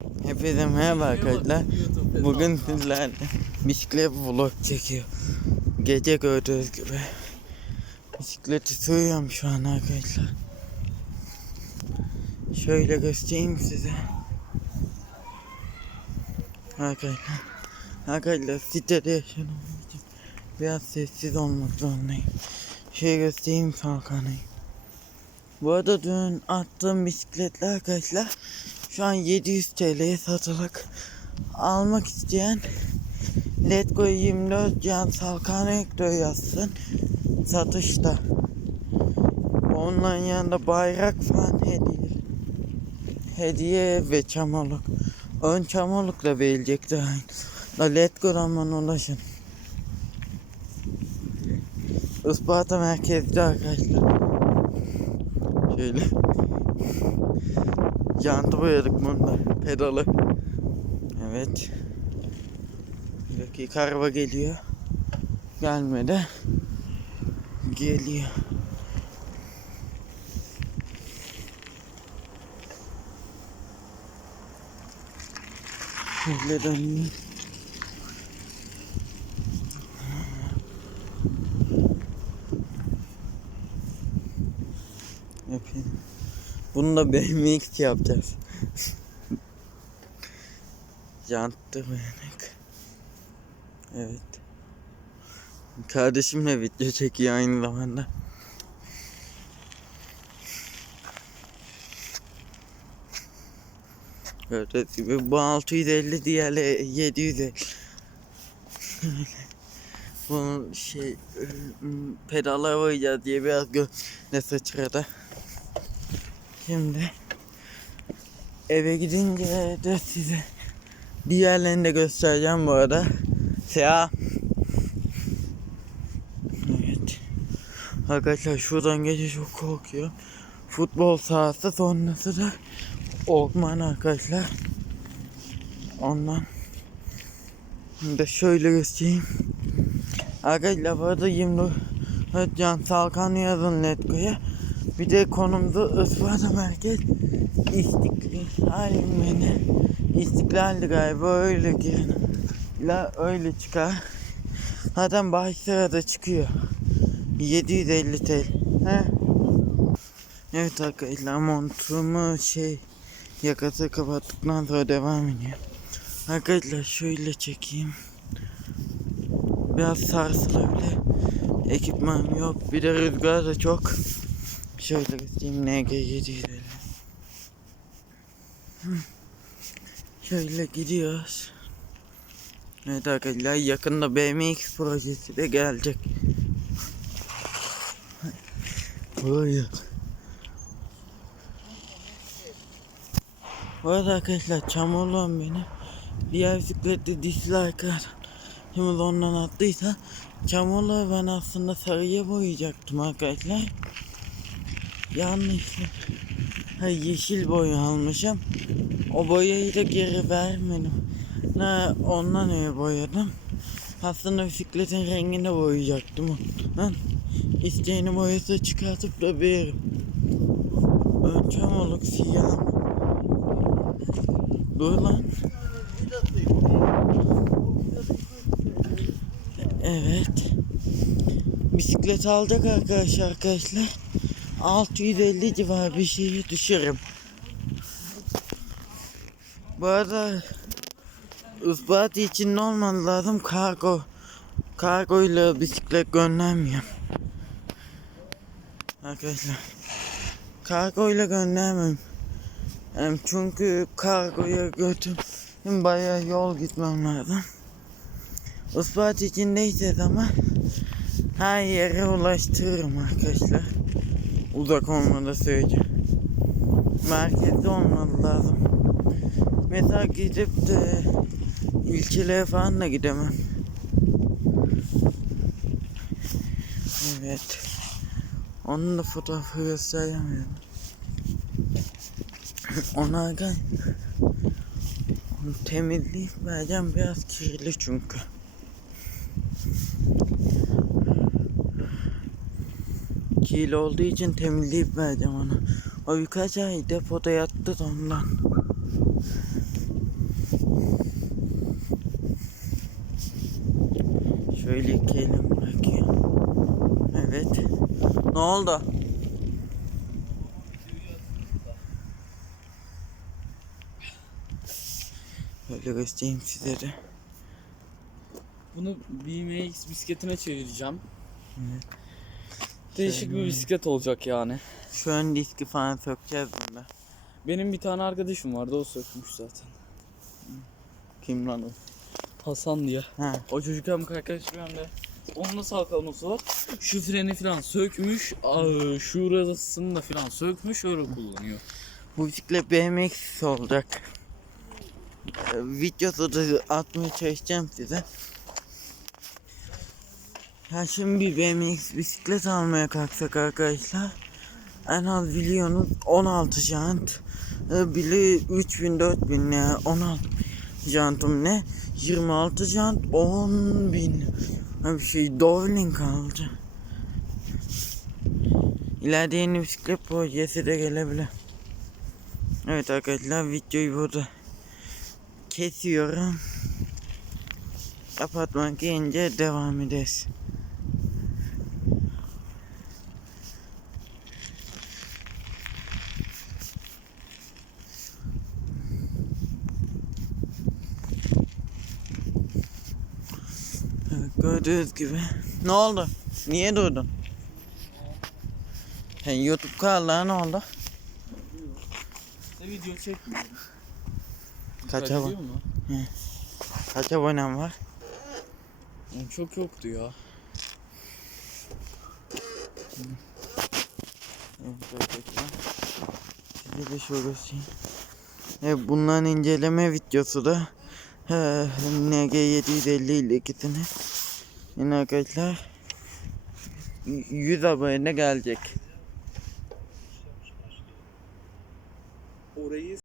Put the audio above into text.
Hepinize merhaba arkadaşlar. Bugün sizlerle bisiklet vlog çekiyor. Gece gördüğünüz gibi. Bisikleti sürüyorum şu an arkadaşlar. Şöyle göstereyim size. Arkadaşlar. Arkadaşlar sitede yaşadığım için biraz sessiz olmak zorundayım. Şöyle göstereyim Falkan'ı. Bu arada dün attığım bisikletler arkadaşlar şu an 700 TL'ye satılık. Almak isteyen Letgo 24 Can Salkan Ekto yazsın. Satışta. Onların yanında bayrak falan hediye. Hediye ve çamurluk. Ön çamurluk da verilecekti aynı. Da Letgo'dan bana ulaşın. Isparta merkezde arkadaşlar. Şöyle. Jantı boyadık bunda. Pedalı. Evet. Bir dakika araba geliyor. Gelmedi. Geliyor. Şöyle döneyim. Yapayım. Bunu da BMX yapacağız. Yanttı uyanık. Evet. Kardeşimle video çekiyor aynı zamanda. Gördüğünüz gibi bu 650 diğerleri 750. Bunu şey ıı, pedala koyacağız diye biraz gö ne sıçradı. Şimdi eve gidince de size diğerlerini de göstereceğim bu arada. Seha. Evet. Arkadaşlar şuradan gece çok korkuyorum. Futbol sahası sonrası da orman arkadaşlar. Ondan de şöyle göstereyim. Arkadaşlar bu arada 24 Can Salkan yazın Letgo'ya. Bir de konumda Isparta Merkez İstiklal beni. İstiklaldi galiba öyle girin. La öyle çıkar. Zaten baş sırada çıkıyor. 750 TL. He. Evet arkadaşlar montumu şey yakası kapattıktan sonra devam ediyor. Arkadaşlar şöyle çekeyim. Biraz sarsılabilir. Ekipman yok. Bir de rüzgar da çok. Şöyle göstereyim NG 750. Hı. Şöyle gidiyoruz. Evet arkadaşlar yakında BMX projesi de gelecek. Buraya. Bu arada arkadaşlar çamurluğum beni. Diğer bisiklette dislike atan. Şimdi ondan attıysa çamurluğu ben aslında sarıya boyayacaktım arkadaşlar. Yanlış. Ha, yeşil boya almışım. O boyayı da geri vermedim. Ne ondan öyle boyadım. Aslında bisikletin rengini boyayacaktım. Ben isteğini boyası çıkartıp da veririm. Ön çamurluk siyah. Dur lan. Evet. Bisiklet aldık arkadaşlar arkadaşlar. 650 civarı bir şeye düşerim. Bu arada Isparta için ne olmalı lazım? Kargo. Kargo ile bisiklet göndermiyorum. Arkadaşlar. Kargo ile göndermiyorum. Yani çünkü kargoya götür bayağı yol gitmem lazım. Isparta içindeyse ama her yere ulaştırırım arkadaşlar. Uzak olmadı sürece. Merkezde olmalı lazım. Mesela gidip de ilçelere falan da gidemem. Evet. Onun da fotoğrafı gösteremiyorum. Gel. Onu temizleyip vereceğim biraz kirli çünkü. hile olduğu için temizleyip verdim ona. O birkaç ay depoda yattı da ondan. Şöyle iki elim bırakıyorum. Evet. Ne oldu? Böyle göstereyim size de. Bunu BMX bisikletine çevireceğim. Evet. Değişik bir Şöyle. bisiklet olacak yani. Şu ön diski falan sökeceğiz bunda. Benim bir tane arkadaşım vardı o sökmüş zaten. Kim lan o? Hasan diye. Ha. O çocuk hem arkadaşım hem de onun nasıl kalması var? Şu freni falan sökmüş, aa, şu razasını da falan sökmüş öyle kullanıyor. Bu bisiklet BMX olacak. Ee, Videosu da atmaya çalışacağım size. Ya şimdi bir BMX bisiklet almaya kalksak arkadaşlar en az biliyorsunuz 16 jant bile 3000 4000 ne 16 jantım ne 26 jant 10 bin bir şey Dovling kaldı. İleride yeni bisiklet projesi de gelebilir. Evet arkadaşlar videoyu burada kesiyorum. Apartman gelince devam ederiz. Gördüğünüz gibi. Ne oldu? Niye durdun? Sen YouTube kanalına ne oldu? Ne video çekmiyor. Kaç abone-? Kaç abonem var? Çok yoktu ya. Evet. Size de şöyle göstereyim. Evet, bunların inceleme videosu da NG750 ile ikisini. Yine arkadaşlar 100 abone gelecek. Orayı